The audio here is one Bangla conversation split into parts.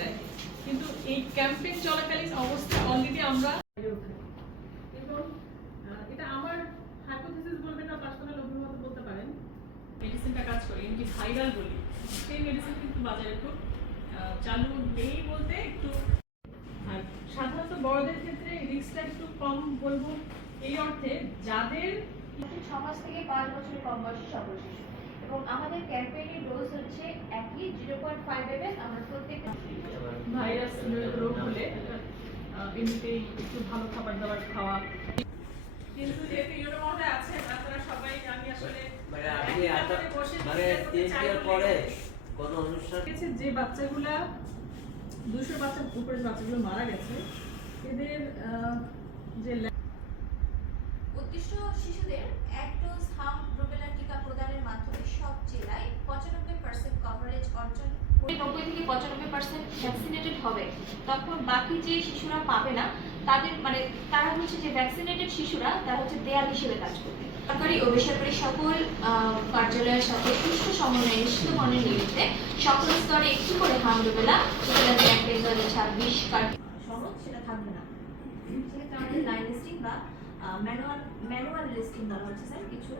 দেয়, কিন্তু এই ক্যাম্পেইন চলাকালীন অবস্থায় অলরেডি আমরা এবং এটা আমার হাইপোথিসিস বলবেন না, পার্সোনাল অভিমত বলতে পারেন, মেডিসিনটা কাজ করে এমনি ভাইরাল বলি, সেই মেডিসিন কিন্তু বাজারে খুব চালু নেই বলতে একটু। আর সাধারণত বড়দের ক্ষেত্রে রিস্কটা একটু কম বলবো এই অর্থে, যাদের 6 মাস থেকে 5 বছরের কম বয়সী সকল শিশু, এবং আমাদের ক্যাম্পেইনের ডোজ হচ্ছে একই 0.5 ml। আমরা প্রত্যেকটা ভাইরাস রোগ হলে এমনিতেই একটু ভালো খাবার দাবার খাওয়া, কিন্তু যেহেতু ইউরো মধ্যে আছে আপনারা সবাই, আমি আসলে কোন অনুষ্ঠান যে বাচ্চাগুলা 200 বাচ্চার উপরে বাচ্চাগুলো মারা গেছে, এদের যে উদ্দিষ্ট শিশুদের এক ডোজ হাম রুবেলা টিকা প্রদানের মাধ্যমে সব জেলায় 95% কভারেজ অর্জন, 90 থেকে 95% ভ্যাকসিনেটেড হবে। তখন বাকি যে শিশুরা পাবে না, তাদের মানে তারা হচ্ছে যে ভ্যাকসিনেটেড শিশুরা, তারা হচ্ছে দেয়াল হিসেবে কাজ করবে। সরকারি ও বেসরকারি সকল কার্যালয়ের সাথে সুষ্ঠু সমন্বয়ে নিশ্চিতকরণের নিমিত্তে সকল স্তরে একটু করে হাম রুবেলা টিকা ক্যাম্পেইন 2026 সনদ সেটা থাকবে না। সেক্ষেত্রে আমাদের লাইন লিস্টিং বা ম্যানুয়াল লিস্টিং বলা হচ্ছে স্যার কিছু,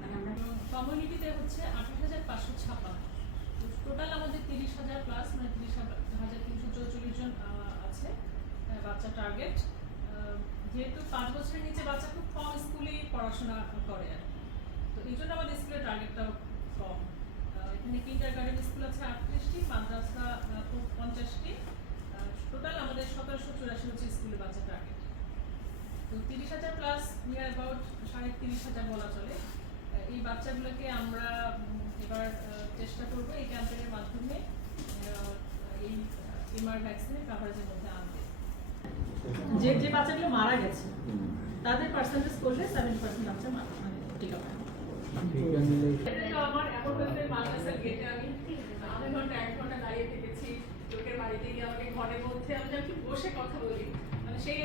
মানে আমরা কমিউনিটিতে হচ্ছে 28,556, টোটাল আমাদের 30,000 প্লাস, মানে 30,344 জন আছে বাচ্চা টার্গেট। যেহেতু 5 বছরের নিচে বাচ্চা খুব কম স্কুলে পড়াশোনা করে, আর তো এই জন্য আমাদের স্কুলের টার্গেটটাও কম। এখানে কিন্ডারগার্টেন স্কুল আছে 38টি, মাদ্রাসা 50টি, টোটাল আমাদের 1784 হচ্ছে স্কুলে বাচ্চা টার্গেট। তো 30,000 প্লাস, নিয়ার অ্যাবাউট 30,500 বলা চলে। এই বাচ্চাগুলোকে আমরা এবার চেষ্টা করব এই ক্যাম্পেইনের মাধ্যমে এই এমআর ভ্যাকসিনের কাভারেজের মধ্যে আনতে। যে বাচ্চাগুলো মারা গেছে তাদের পার্সেন্টেজ করলে 70% বাচ্চা মানে টিকা পায়। আমার এমন হয়েছে মাদ্রাসার গেটে আমি আধা ঘন্টা 1 ঘন্টা দাঁড়িয়ে থেকেছি, লোকের বাড়িতে গিয়ে আমাকে ঘরের মধ্যে আমি বসে কথা বলি, মানে সেই